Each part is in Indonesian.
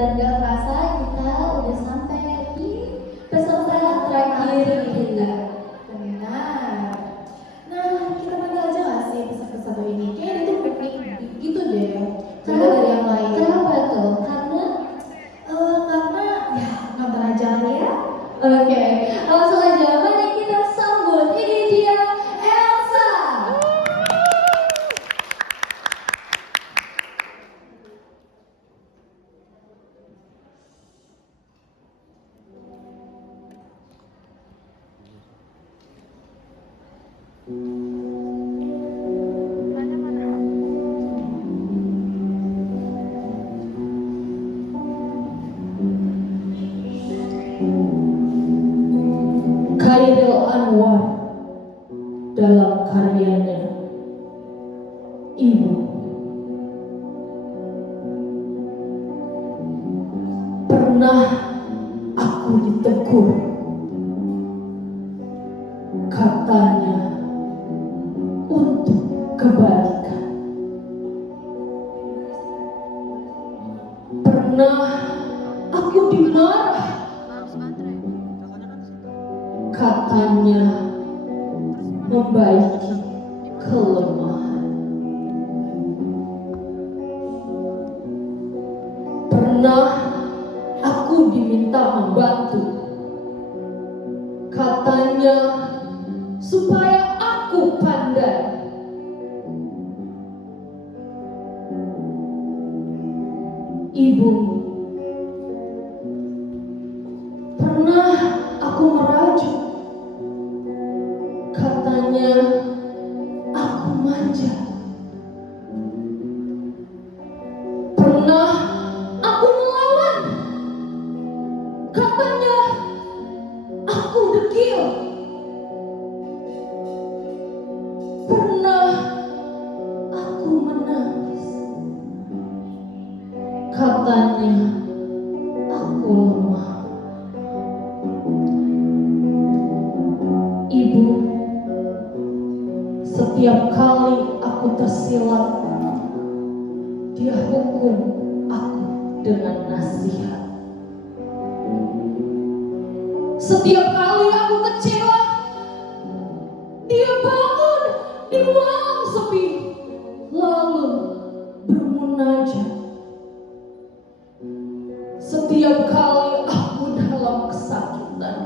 Dan gak kerasa kita udah sampai di peserta terakhir kita. Benar. Nah, kita panggil aja gak sih peserta satu ini? Kayaknya itu unik gitu deh. Coba dari yang lain. Kenapa tuh? Karena ya nonton aja kali ya. Oke, langsung aja mari kita sambut. Ini dia Elsa. Khairil Anwar dalam karyanya Ibu. Pernah aku ditegur, katanya untuk kebaikan. Pernah aku dimarah, katanya membaiki kelemahan. Pernah aku diminta membantu, katanya supaya aku pandai. Ibu, pernah aku merajuk, katanya aku manja. Pernah aku melawan, katanya aku dekil. Pernah aku menangis, katanya aku lemah. Ibu, setiap kali aku tersilap, Dia hukum aku dengan nasihat. Setiap kali aku kecewa, Dia bangun di malam sepi, lalu bermunajat. Setiap kali aku dalam kesakitan,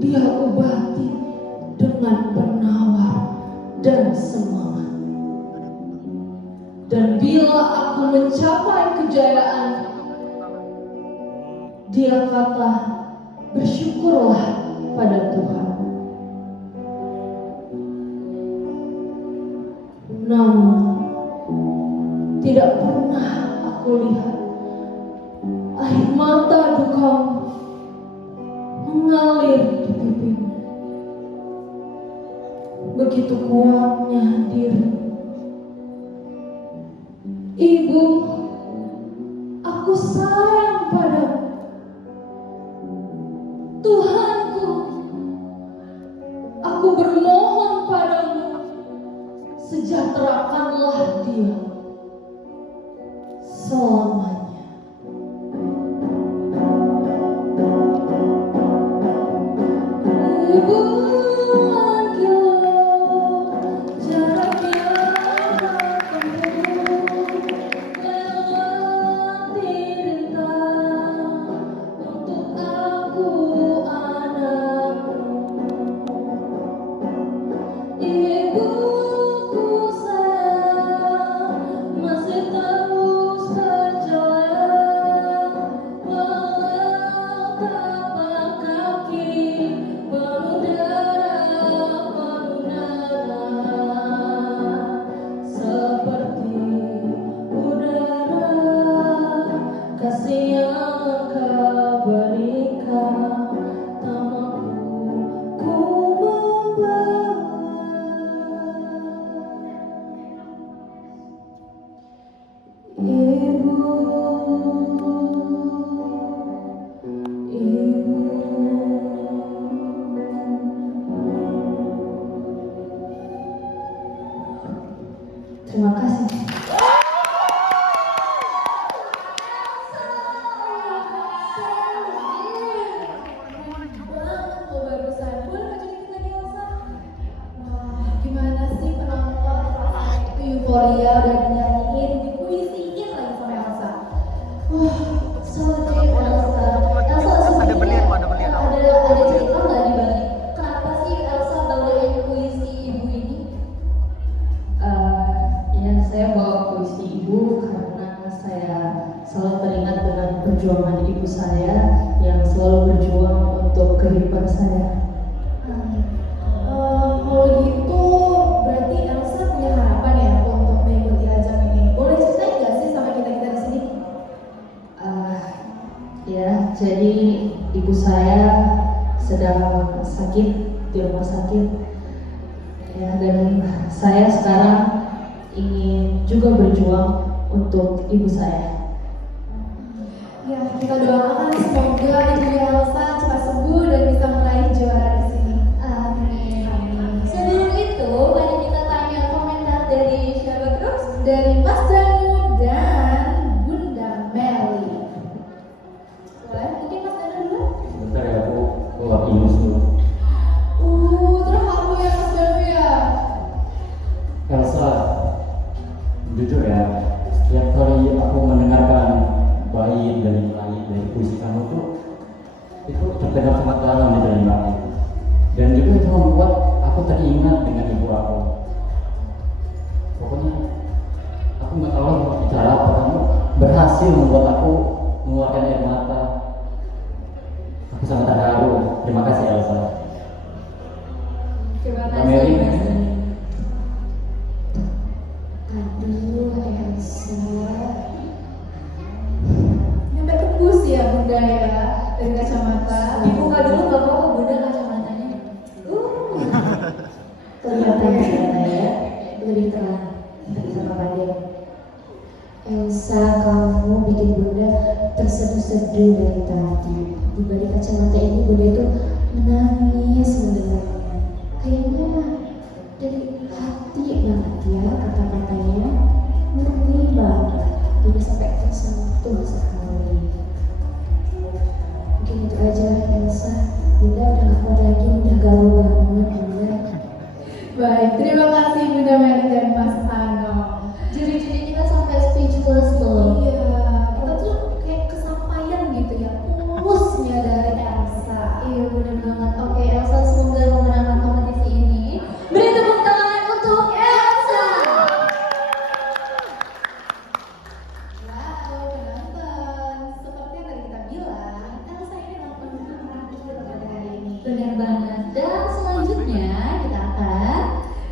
Dia obati dengan penawar dan semangat. Dan bila aku mencapai kejayaan, Dia kata, bersyukurlah pada Tuhan. Namun tidak pernah aku lihat air mata dukamu mengalir di pipimu. Begitu kuatnya diri. Ibu, aku sayang padamu. Tuhanku, aku bermohon padamu, sejahterakanlah dia selamanya. Ibu, jaraknya tempuh lewat diri. selalu teringat dengan perjuangan ibu saya yang selalu berjuang untuk kehidupan saya. Kalau gitu berarti Elsa punya harapan ya untuk mengikuti ajang ini. Boleh ceritain nggak sih sama kita di sini? Ya, jadi ibu saya sedang sakit di rumah sakit. Ya, dan saya sekarang ingin juga berjuang untuk ibu saya. Ya, kita doakan semoga Ibu Elsa cepat sembuh dan bisa meraih juara di sini. Amin. Sebelum itu, mari kita tanya komentar dari siapa terus? Dari Mas Danu dan Bunda Meli. Boleh? Mungkin Mas Danu dulu? Bentar ya, aku lagi ingus dulu. Terharu ya Mas Danu ya. Elsa, jujur ya, setiap kali aku mendengarkan bait dari puisi kamu tuh, itu terdengar sangat dalam di dalam hati. Dan juga itu membuat aku teringat dengan ibu aku. Pokoknya aku nggak tahu harus bicara apa, kamu berhasil membuat aku mengeluarkan air mata. Aku sangat terharu. Terima kasih Elsa. Terima Mbak kasih Meli. Mas Danu. Aduh, Elsa. Nyampe tembus ya Bunda ya dari kacamata. Dibuka dulu nggak apa-apa Bunda kacamatanya. Kelihatan ya, lebih terang tadi sama Pade. Elsa, kamu bikin Bunda terseduh-seduh dari tadi. Di balik kacamata ini Bunda itu menangis mendengarnya. Kayaknya dari hati banget ya kata-katanya, murni banget. Bunda sampai tersentuh sekali. Mungkin itu aja Elsa. Bunda udah gak kuat lagi, udah galau banget Bunda. Baik, terima kasih Bunda Meli dan Mas Ano. Juri-juri kita sampai speechless loh. Iya, kita tuh kayak kesampaian gitu ya, mulusnya dari Elsa. Iya benar banget. Oke Elsa semoga memenangkan kompetisi ini. Beri tepuk tangan untuk Elsa. Wow, penonton. Seperti yang tadi kita bilang, Elsa ini memang penuh terakhir pada hari ini. Benar banget. Dan selanjutnya kita akan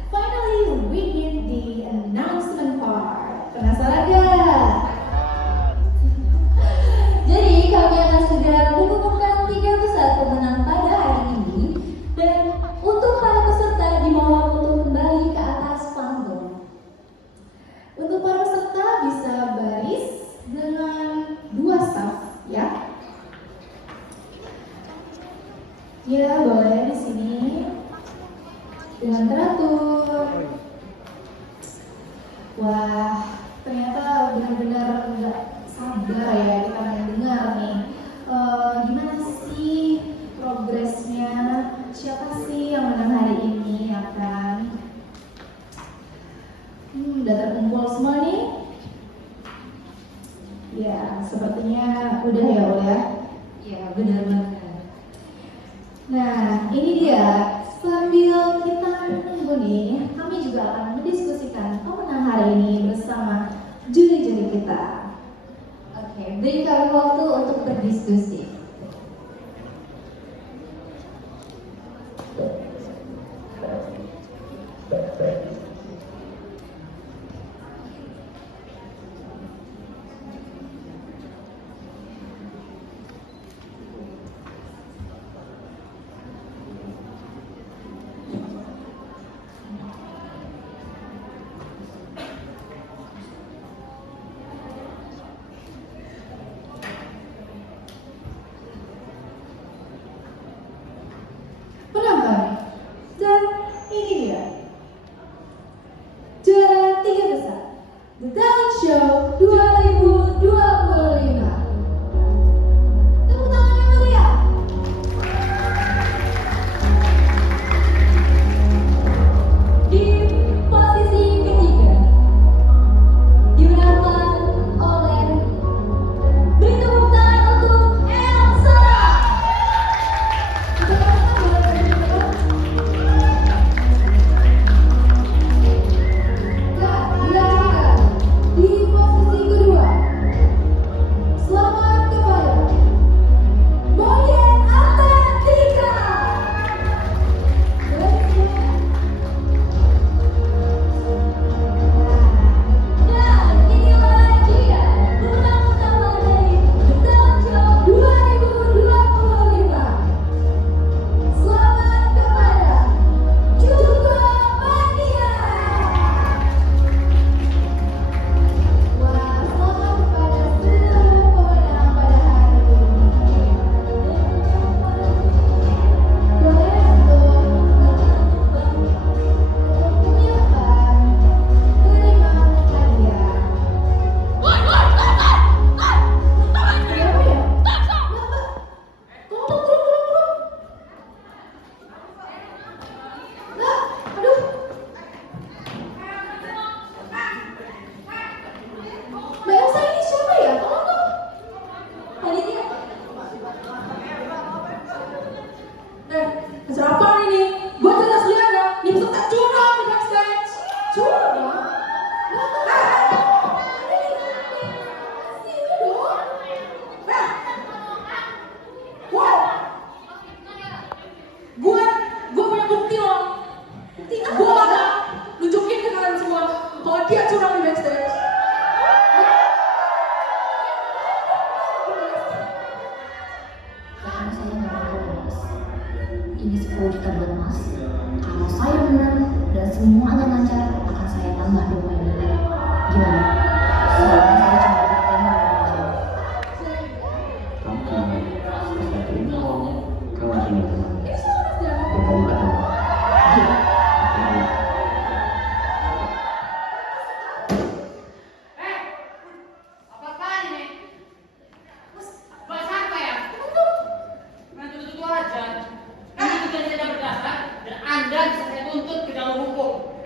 Finally, we hit the announcement part. Penasaran gak? Jadi kami akan segera mengumumkan 3 besar pemenang pada hari ini. Dan untuk para peserta dimohon untuk kembali ke atas panggung. Untuk para peserta bisa baris dengan 2 staff, ya. Ya, boleh di sini dengan teratur. Wah, ternyata benar-benar nggak sabar ya kita mendengar nih. Gimana sih progresnya? Siapa sih yang menang hari ini, ya kan? Udah terkumpul semua nih? Ya, sepertinya udah ya, Ul ya. Ya benar banget. Nah, ini dia. Sambil kita menunggu nih, kami juga akan mendiskusikan pemenang hari ini bersama juri-juri kita. Oke, beri kami waktu untuk berdiskusi. 10 juta buat Mas. Kalau saya menang dan semuanya lancar, akan saya tambah 2 miliar. Gimana? Soalnya saya cuma dapat tema aja. Kamu seperti ini ngomongnya kamu ini teman. Bukan kata. Apaan ini? Bahasa apa ya? Nanti tutup aja. Ini juga tidak berdasar dan Anda bisa saya tuntut ke dalam hukum.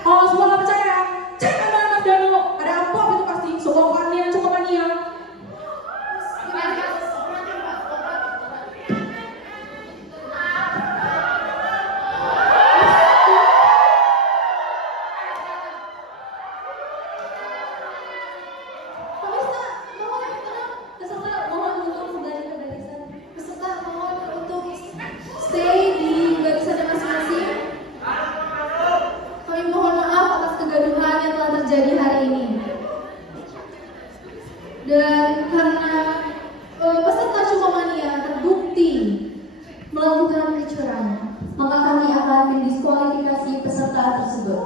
Kalau semua nggak percaya, cek ada anak Dano. Ada apa itu pasti? Sokongannya, cokokannya. Apaan ya? Peserta mohon untuk kembali ke barisan. Peserta mohon untuk stay di barisannya masing-masing. Kami mohon maaf atas kegaduhan yang telah terjadi hari ini. Dan karena peserta Cumomania terbukti Melakukan kecurangan, maka kami akan mendiskualifikasi peserta tersebut.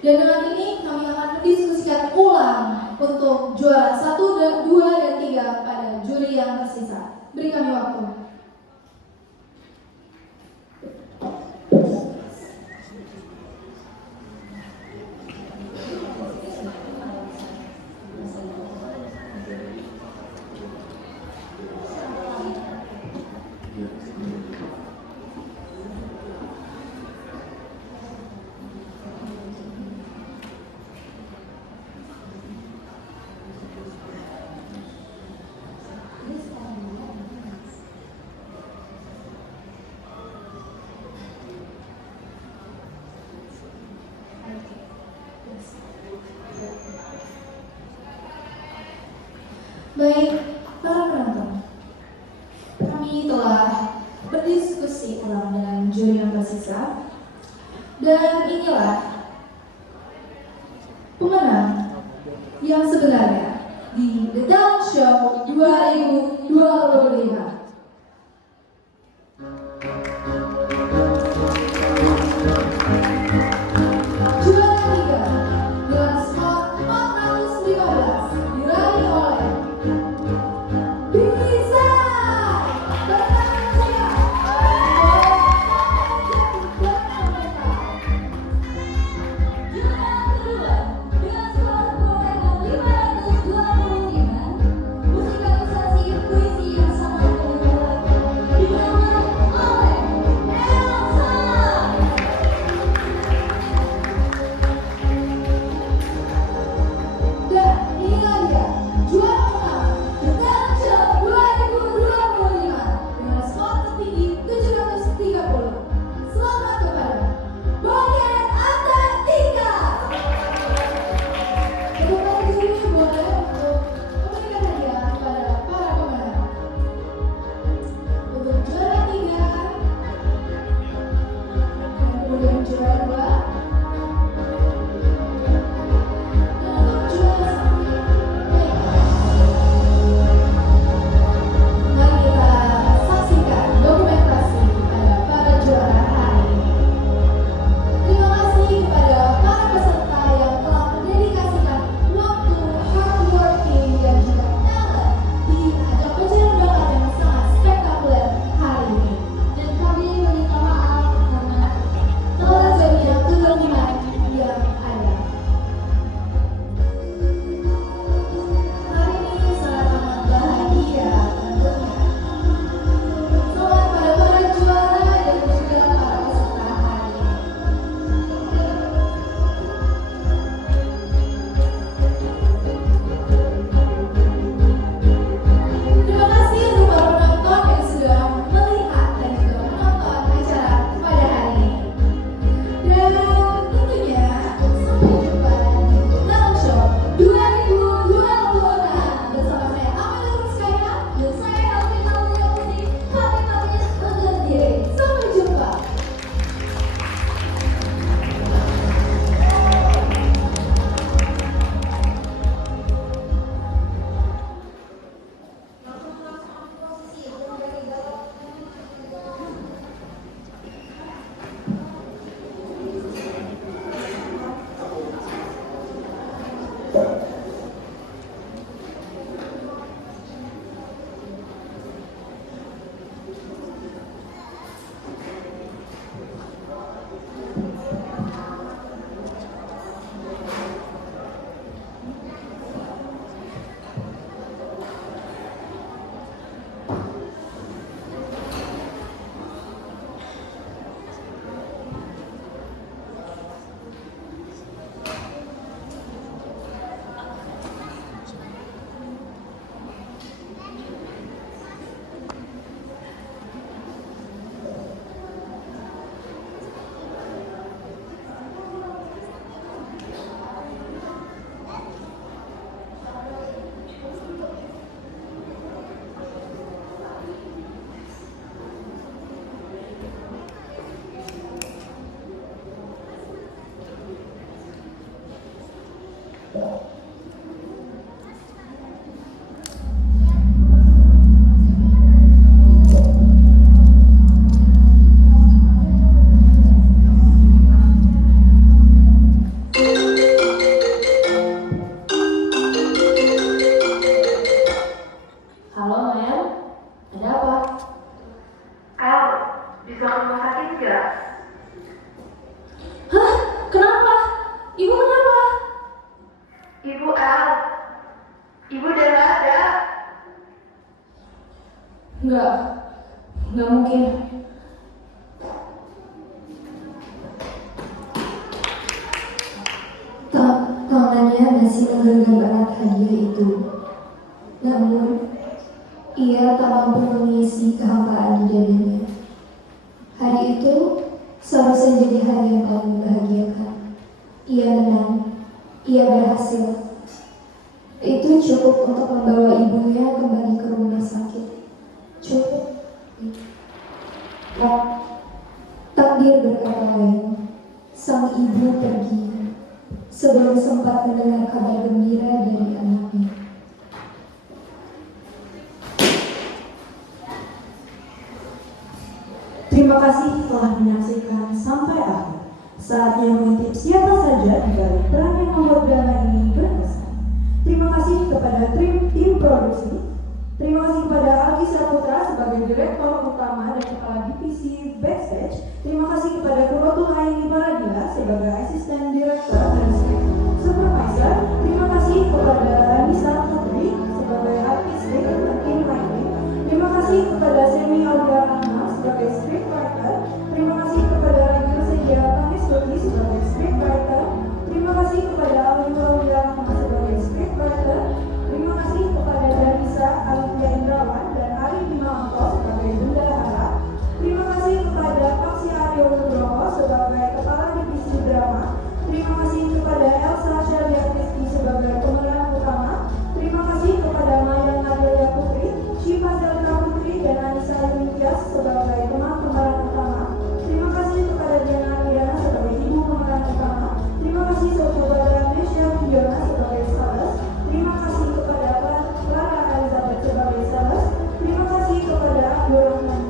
dan dengan ini kami akan mendiskusikan ulang untuk juara 1, 2, dan 3 pada juri yang tersisa. Beri kami waktu. Baik, para penonton, kami telah berdiskusi ulang dengan juri yang tersisa, dan inilah pemenang yang sebenarnya di The Talent Show 2025. Juara 3 dengan skor 415 diraih oleh Bisa. Tangan saya. Juara kedua dengan skor perolehan 520 Nggak mungkin. Tangannya masih menggenggam erat hadiah itu. Namun, ia tak mampu mengisi kehampaan di dadanya. Hari itu seharusnya jadi hari yang paling membahagiakan. Ia menang, ia berhasil. Itu cukup untuk membawa ibunya kembali ke rumah sakit. Cukup. Takdir berkata lain. Sang ibu pergi sebelum sempat mendengar kabar gembira dari anaknya. Terima kasih telah menyaksikan sampai akhir. Saatnya mengintip siapa saja di balik peran yang membuat drama ini berkesan. Terima kasih kepada tim produksi. Terima kasih kepada Algi Saputra sebagai direktur utama dan kepala divisi backstage. Terima kasih kepada Kurotul Aini Paradila sebagai asisten direktur dan script supervisor. Terima kasih kepada Anissa Putri sebagai artistik dan tim writing. Terima kasih kepada Semi Aulia Ahmad sebagai scriptwriter. Terima kasih kepada Ragil Sedia Pangestuti sebagai scriptwriter. Terima kasih kepada Alim Aulia Ahmad sebagai scriptwriter. Terima kasih kepada Danisa Alivia Indrawan dan Ari Bimangko sebagai bendahara. Terima kasih kepada Paksi Aryo Nugroho sebagai kepala divisi drama. Terima kasih kepada Elsa Syariah Rizky sebagai pemeran utama. Terima kasih kepada Maya Nadelia Putri, Syifa Zelda Putri, dan Anissa Yunias sebagai teman pemeran utama. Terima kasih kepada Diana Ariana sebagai ibu pemeran utama. Terima kasih kepada Nesya Fiona sebagai sales. Terima kasih kepada Clara Elizabeth sebagai sales. Terima kasih kepada Abdul Rahman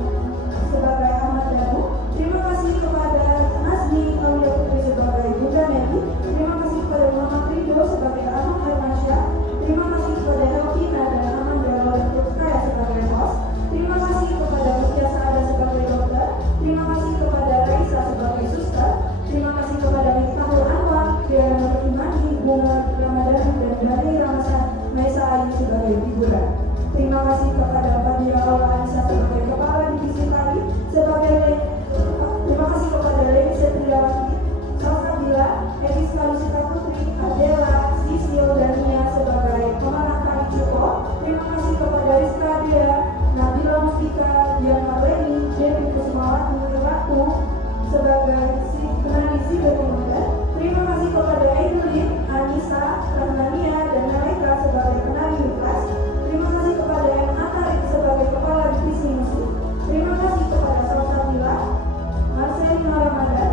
sebagai Ahmad Danu. Terima kasih kepada Nazmi Aulia Putri sebagai Bunda Medi. Terima kasih kepada Muhammad Ridho sebagai Ahmad Hermansyah. Terima kasih kepada Helkina dan Amanda Lauren Putkaya sebagai host. Terima kasih kepada Mutia Saada sebagai dokter. Terima kasih kepada Raisa sebagai suster. Terima kasih kepada Miftahul Anwar, Diana Nurtimani, Bunga Ramadhan, dan Dari Ramasan Maisa Ayu sebagai figuran. Terima kasih kepada Fadila Aula Anissa sebagai kepala divisi tari. Terima kasih kepada Leni Setriawati, Salsabila, Elis Kalusita Putri, Adela, Sisil, dan Nia sebagai pemeran tari Cuko. Terima kasih kepada Rizka Dia, Nabila Mustika, Dian Marleni, Dewi Kusmawati, Ratu sebagai penari Siber Pemuda. Terima kasih kepada Aidulin, Anissa, Rahmania, dan Naleka sebagai penari Lukas. Terima kasih kepada M. Atarik sebagai kepala divisi musik. Terima kasih kepada Salsabila, Marcelina Ramadan,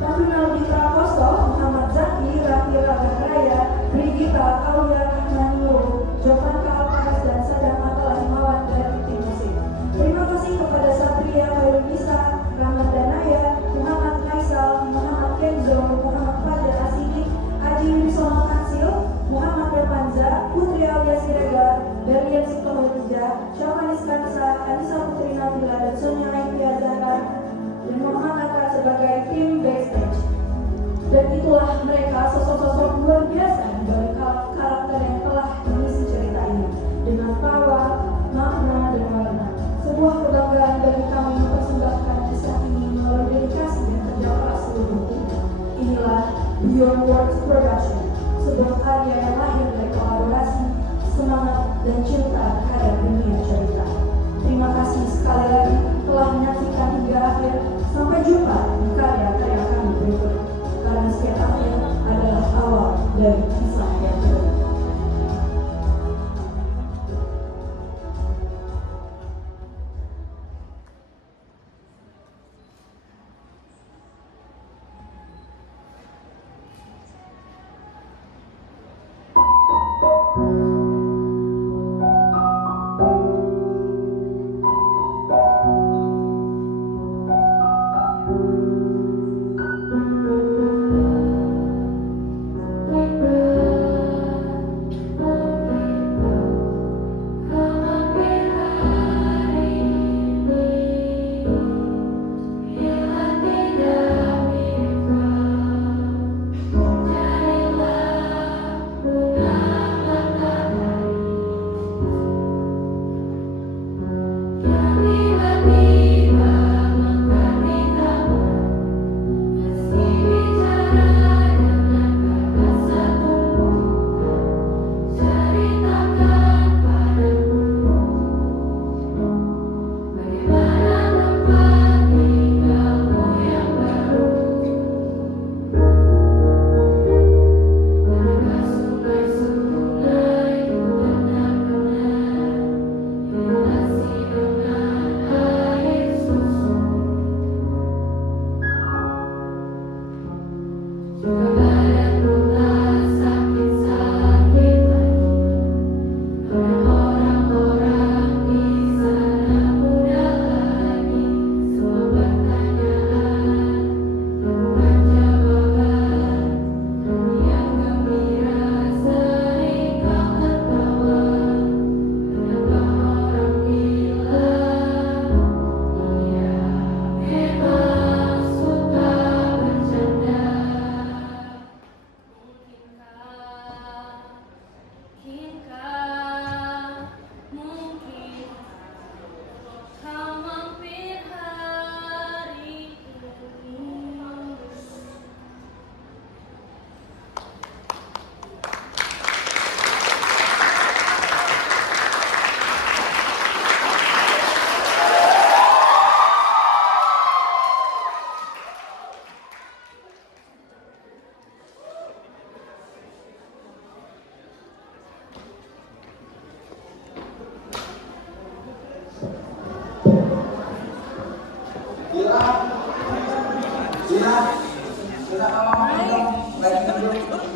Tandunal Dita Kosto, Muhammad Zaki, Raffi Raya, Brigita, Aulia Rahman Nur, Jovanka Alparas, dan Sadam Atal Himawan dari tim musik. Terima kasih kepada Satria Khairunisa, Rahmat Danaya, Muhammad Faisal, Muhammad Kenzo, Muhammad Fajar Asidik, Aji Wibisono Kansil, Muhammad Berpanza, Putri Aulia Siregar, Darian Sitohorja, Syafani Skansa, Anissa Putri Nabila, dan Sonia Aifia Zahra, dan Muhammad Atta sebagai tim backstage. Dan itulah mereka sosok-sosok luar biasa dari karakter yang telah mengisi cerita ini dengan tawa, makna, dan warna. Sebuah kebanggaan bagi kami mempersembahkan kisah ini melalui dedikasi dan kerja keras seluruh tim. Inilah Beyond Words Production, sebuah karya yang lahir dari kolaborasi, semangat, dan cinta